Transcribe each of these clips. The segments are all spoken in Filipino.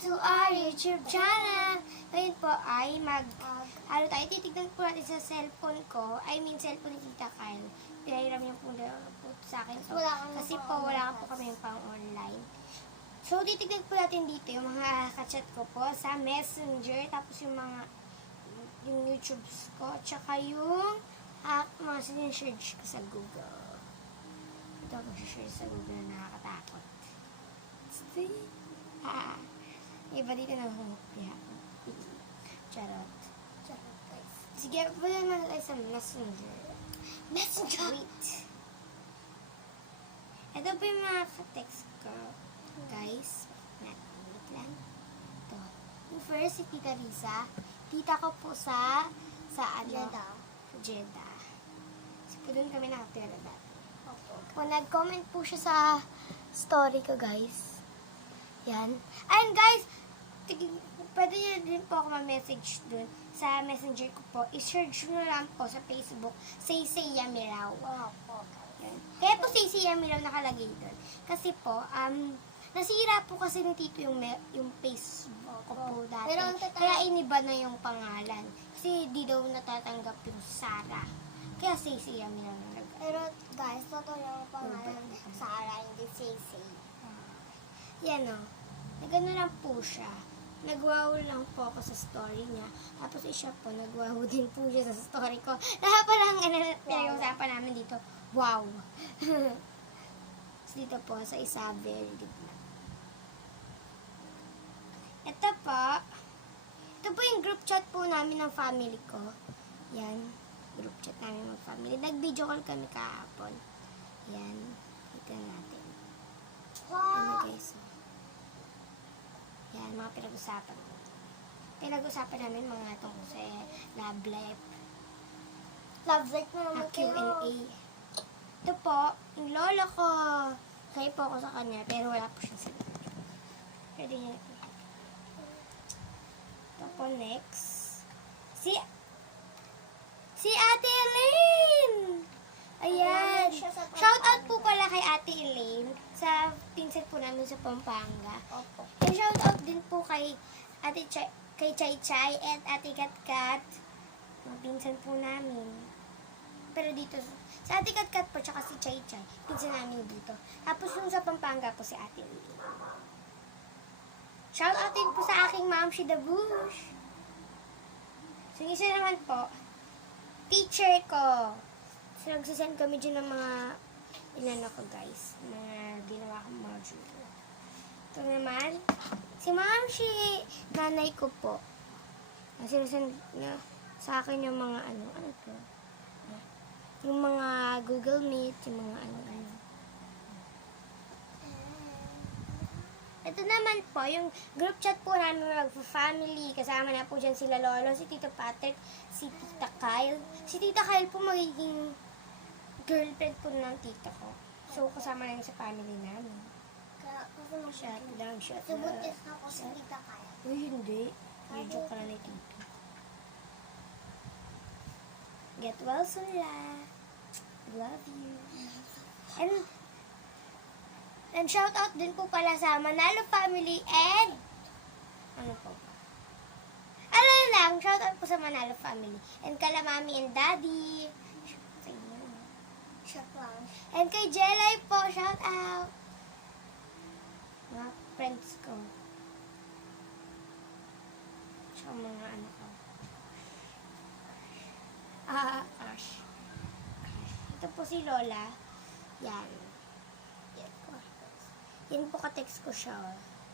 to our YouTube channel! Ngayon po ay ano tayo, titignan po natin sa cellphone ko. Cellphone ni Tita Kyle. Pinahiram niya po sa akin to. Kasi po wala po kami pang online. So, titignan po natin dito yung mga kachat ko po sa Messenger. Tapos yung YouTube ko. Tsaka yung mga sinesearch ko sa Google. Ito ako sinesearch sa Google na nakakatakot. Iba dito na humupya. Charot. Guys. Sige, wala naman tayo sa Messenger. Wait. Ito po yung mga ka-text ko. Guys, wait lang. Ito. Yung first, si Tita Risa. Tita ko po sa Jeddah. So, po doon kami nakatira dati. Kung nag-comment po siya sa story ko, guys. Yan. Ayun, guys, pwede nyo din po ako ma-message dun sa messenger ko po. I-search nyo lang po sa Facebook, Say Yamiraw. Wow po, guys. Kaya po Say Yamiraw nakalagay dun. Kasi po, nasira po kasi ng tito yung Facebook ko po dati. Kaya iniba na yung pangalan. Kasi di daw natatanggap yung Sarah. Kaya Say Yamiraw nakalagay. Pero guys, totoo yung pangalan Sarah, hindi Say. Yan o. Nagano lang po siya. Nag-wow lang po ako sa story niya. Tapos siya po, nag-wow din po siya sa story ko. Lahat pa lang, pinag-usapan namin dito. Wow. Dito po, sa Isabel. Ito po yung group chat po namin ng family ko. Yan. Group chat namin ng family. Nag-video call kami kahapon. Yan. Ito natin. Yan guys. Yan, mga pinag-usapan. Pinag-usapan namin mga tungkol sa love life. Love life na naman Q&A. Ito po, yung lola ko. Kaya po ako sa kanya, pero wala po siya sa pwede niya ito. Ito po, next. Si Ate Elaine! Ayan. Shout out po pala kay Ate Elaine sa pinsan po namin sa Pampanga. Opo. And shout out din po kay kay Chay Chay at Ate Katkat. Mga pinsan po namin. Pero dito, sa Ate Katkat po tsaka si Chay Chay, pinsan namin dito. Tapos yung sa Pampanga po si Ate Elaine. Shout out din po sa aking ma'am, si The Bush. So, isa naman po, teacher ko. So, nagsisend kami dyan ng mga ko guys. Mga ginawa kong module. Ito naman, si ma'am, si nanay ko po. Sinasend na sa akin yung mga ano to? Yung mga Google Meet, yung mga ano. Ito naman po, yung group chat po namin mag-family. Kasama na po dyan sila Lolo, si Tito Patrick, si Tita Kyle. Si Tita Kyle po magiging girlfriend po ng tita ko. So, kasama na yun sa family namin. Shot lang. Subutis ako si Tita Kaya. Uy, hindi. Joke ka lang ni Tito. Get well soon, la. Love you. And shout out din po pala sa Manalo family and ano po ba? Ano lang, shout out po sa Manalo family and kala mami and daddy. Sa inyo. Shout out. And kay Jelay po, shout out. Mga friends ko. Tsaka mga ano ko. Crush. Ito po si Lola. Yan. Yan po ka-text ko siya.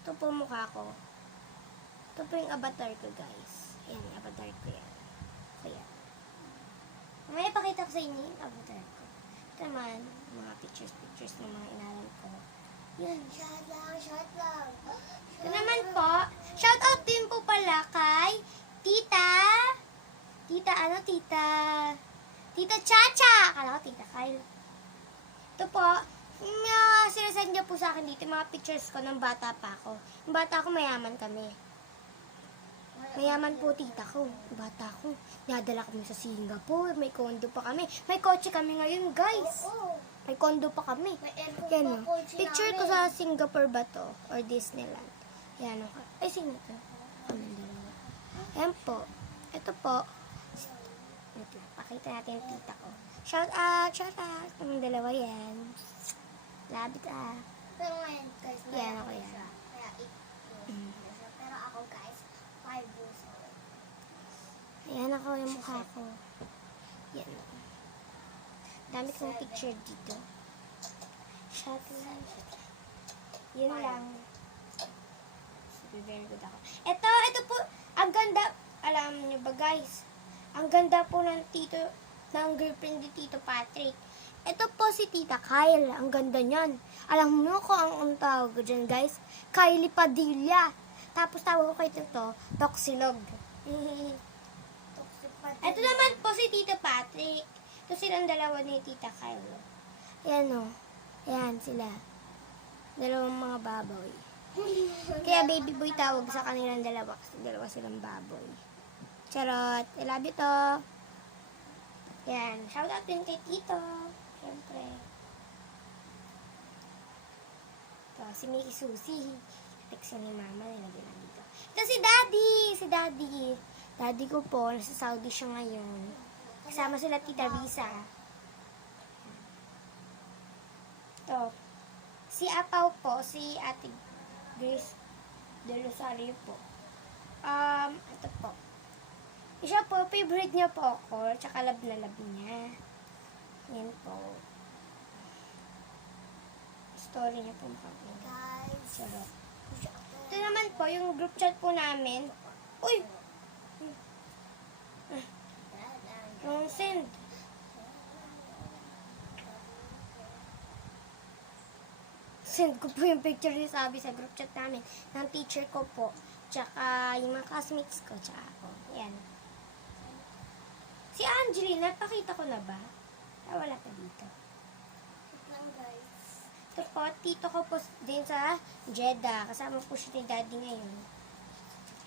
Ito po mukha ko. Ito po yung avatar ko, guys. Yan, avatar ko yan. Kaya. May pakita ko sa inyo yung avatar ko. Ito naman, mga pictures ng mga inaral ko. Yan. Shout lang. Ito naman po, shout out din po pala kay Tita Chacha! Akala ko Tita Kyle. Ito po, sinasend niya po sa akin dito mga pictures ko ng bata pa ako. Yung bata ko, mayaman kami. Mayaman po tita ko. Yung bata ko, nadala kami sa Singapore. May condo pa kami. May kotse kami ngayon, guys. May condo pa kami. Yan o. Picture ko sa Singapore ba to? Or Disneyland. Yan ako. Ay, sino to? Kaming dalawa. Ayan po. Ito po. Wait lang. Pakita natin yung tita ko. Shout out! Shout out! Kaming dalawa yan. Labit ah. Pero ngayon, guys, Yan ako malaki yan. siya. Kaya 8 years na siya. Pero ako, guys, 5 years old. Ayan ako yung mukha ko. Yan. Dami kong picture dito. Shout out. Yun lang. Very good ako. Ito po, ang ganda, alam niyo ba guys, ang ganda po ng girlfriend ni Tito Patrick. Ito po si Tita Kyle, ang ganda niyan. Alam mo kung ang tawag ko dyan guys, Kylie Padilla. Tapos tawag ko kay Tito, Toxilog. Ito naman po si Tito Patrick. Ito silang dalawa ni Tita Kyle. Ayan o. Ayan sila. Dalawang mga baboy. Kaya baby boy tawag sa kanilang dalawa kasi dalawa silang baboy. Charot. I love you to. Yan. Shout out din kay Tito. Siyempre. Ito, si Mickey Susie. Text ni mama. Nilagyan lang dito. Ito si Daddy. Si Daddy. Daddy ko po. Nasa Saudi siya ngayon. Kasama sila Tita Risa. Ito. Si Apaw po. Si Ate Grace de Rosario po. Ito po. Siya po, favorite niya po ako. Tsaka love na love niya. Yan po. Story niya po makapin. Guys, Charot. Ito naman po, yung group chat po namin. Uy! Wrong send. Send ko po yung picture niya sabi sa group chat namin ng teacher ko po. Tsaka yung mga classmates ko. Tsaka ako. Yan. Si Angelina, pakita ko na ba? Ah, wala pa dito. lang guys. Ito po, tito ko po din sa Jeddah. Kasama po siya ni Daddy ngayon.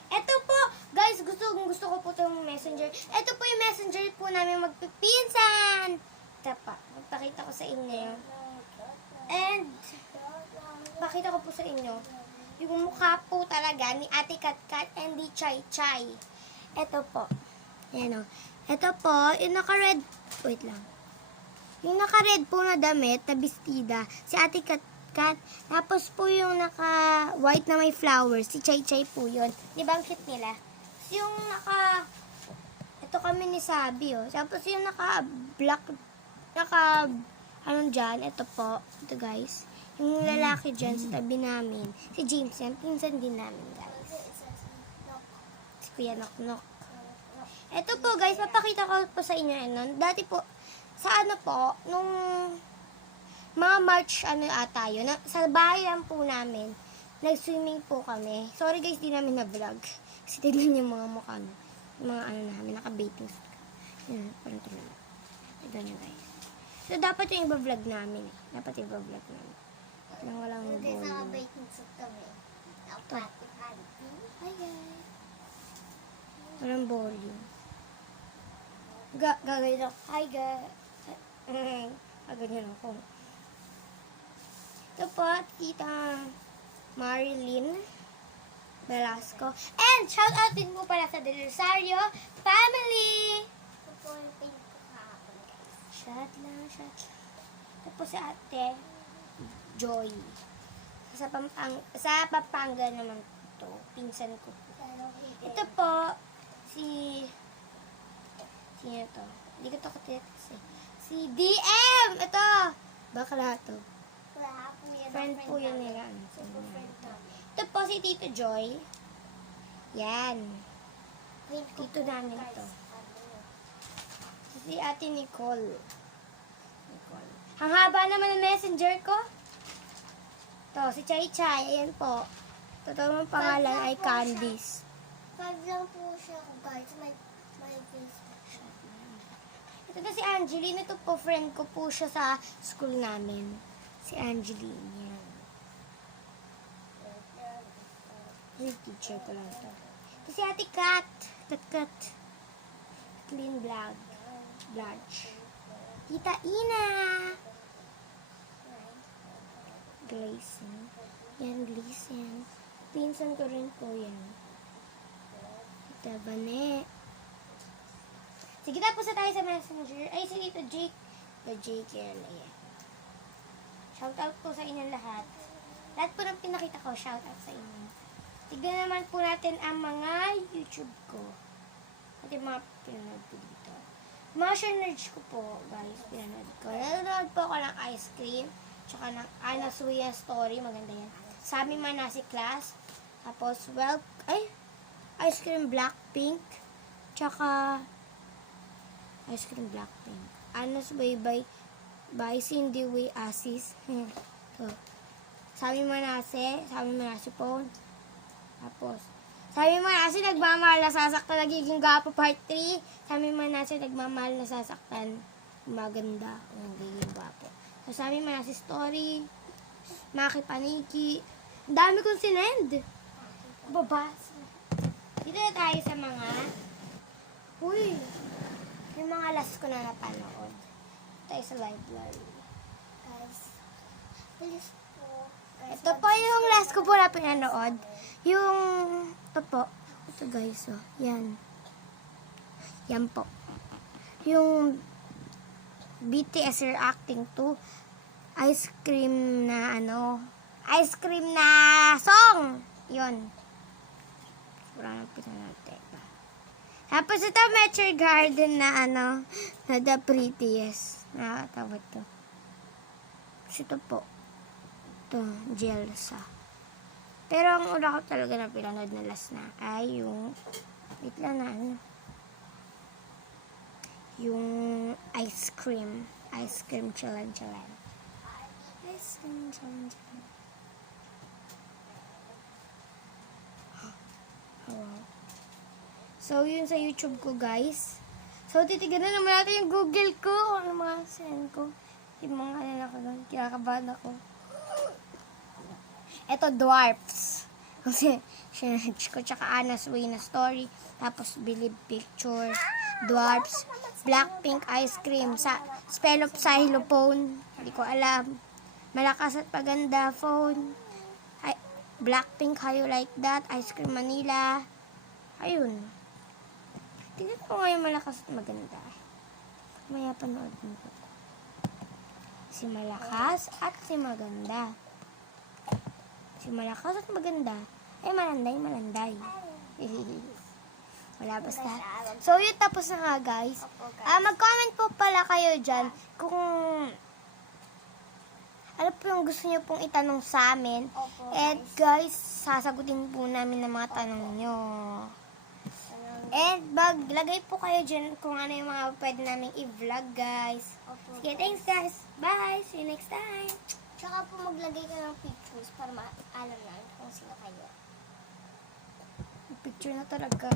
Ito po, guys, gusto ko po itong messenger. Ito po yung messenger po namin magpipinsan. Ito pa, magpakita ko sa inyo. And, pakita ko po sa inyo. Yung mukha po talaga ni Ate Katkat and ni Chay Chay. Ito po. Ayan o. Ito po, yung naka-red. Wait lang. Yung naka-red po na damit, na bestida, si Ate Katkat. Tapos po yung naka-white na may flowers, si Chay Chay po yun. Di ba ang cute nila? Tapos yung ito kami ni Sabi, oh. Tapos yung naka-black, ano dyan, ito po, ito guys. Yung lalaki dyan sa tabi namin, si James yan, pinsan din namin guys. Si Kuya Nok Nok. Ito po guys, papakita ko po sa inyo yun. Dati po, sa ano po, nung mga March ata yun, sa bahay lang po namin, nag-swimming po kami. Sorry guys, di namin na-vlog. Kasi tignan yung mga mukha no. Yung mga ano namin, naka-bathing suit. Yan, parang tulad. Tignan nyo guys. So, dapat yung iba-vlog namin eh. Dapat iba-vlog namin. Nang walang Guys, volume. naka-baking suit kami. Pati-pati. Hi guys. Walang volume. Gagawin ako. Hi guys. Ganyan ako. Ito po, Tita Marilyn Velasco. And shout out din po pala sa Del Rosario family. Ito po yung pink ko kahapon, guys. Shout lang. Ito po si Ate Joy. Sa Pampanga naman to. Pinsan ko po. Ito po, sino to? Hindi ko to kasi. Si DM! Ito! Bakla to. Kahapon yan. Friend po yun nila. Super friend namin. Ito po si Tito Joy. Yan. Friend ko Tito po, namin guys. to. Ano yun? Si Ate Nicole. Ang haba naman ng messenger ko. To, si Chay Chay. Ayan po. Totoo mong pangalan ay Candice. 5 lang po siya, guys. May Facebook. Ito na si Angeline. Ito po, friend ko po siya sa school namin. Si Angeline. Yan. Yung teacher ko lang ito. Ito si Ate Kat. Kat. Clean vlog. Blanche. Tita Ina. Gleason. Yan, Gleason. Pinsan ko rin po yan. Ito ba ne? Sige, tapos na tayo sa messenger. Ay, si Tito Jake. Tito Jake yan. Ayan. Shoutout po sa inyong lahat. Lahat po ng pinakita ko, shoutout sa inyo. Tignan naman po natin ang mga YouTube ko. At yung mga pinanood ko dito. Mga nerds ko po, guys, pinanood ko. Nanonood po ako ng Ice Cream. Tsaka ng Ana Suya Story. Maganda yan. Sa aming Manasi Class. Tapos, Ice Cream Blackpink. Tsaka, Ice Cream Blackpink. Ana's Way by Cindy Way Asis. So, sa aming Manasi po. Tapos, sa aming Manasi, nagmamahal na sasaktan, nagiging gapo part 3. Sa aming Manasi, nagmamahal na sasaktan, maganda, nagiging gapo. So, sa aming Manasi Story, Maki Paniki, ang dami kong sinend. Babas. Dito na tayo sa mga, yung mga last ko na napanood. Tayo sa library. Guys, please po. Guys, Ito po yung last ko po na pinanood. Yung, ito po. Ito guys, oh. Yan. Yan po. Yung BTS reacting to ice cream na song. Yun. Sobrang pinanood. Tapos ito, Mature Garden na na The Prettiest. Nakakatawa to. Tapos ito po. Ito, Jelsa. Pero ang una ko talaga na pinanood na last na ay yung, wait lang na yung ice cream challenge. Ice cream challenge. Oh, wow. So, yun sa YouTube ko, guys. So, titigan na naman natin yung Google ko. Ano mga send ko. Yung mga kinakabahan ako. Ito, Dwarfs. Kasi, sinerge ko. Tsaka Ana's Way na Story. Tapos, Believe Pictures. Dwarfs. Blackpink Ice Cream. Spell of Xylophone. Hindi ko alam. Malakas at Paganda Phone. Blackpink, How You Like That. Ice Cream Manila. Ayun. Tingnan ko ngayon Malakas at Maganda. Maya panood mo ko. Si Malakas at si Maganda. Si Malakas at Maganda. Ay, malanday. Wala basta. So, yun tapos na nga, guys. Mag-comment po pala kayo dyan kung ano po yung gusto nyo pong itanong sa amin. Opo, And guys, sasagutin po namin ng mga tanong nyo. And maglagay po kayo dyan kung ano yung mga pwede namin i-vlog, guys. Opo, Sige, thanks guys. Bye. See you next time. Tsaka po maglagay ka ng pictures para alam na kung sino kayo. Picture na talaga.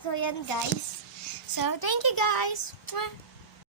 So, yan guys. So, thank you guys. Mwah.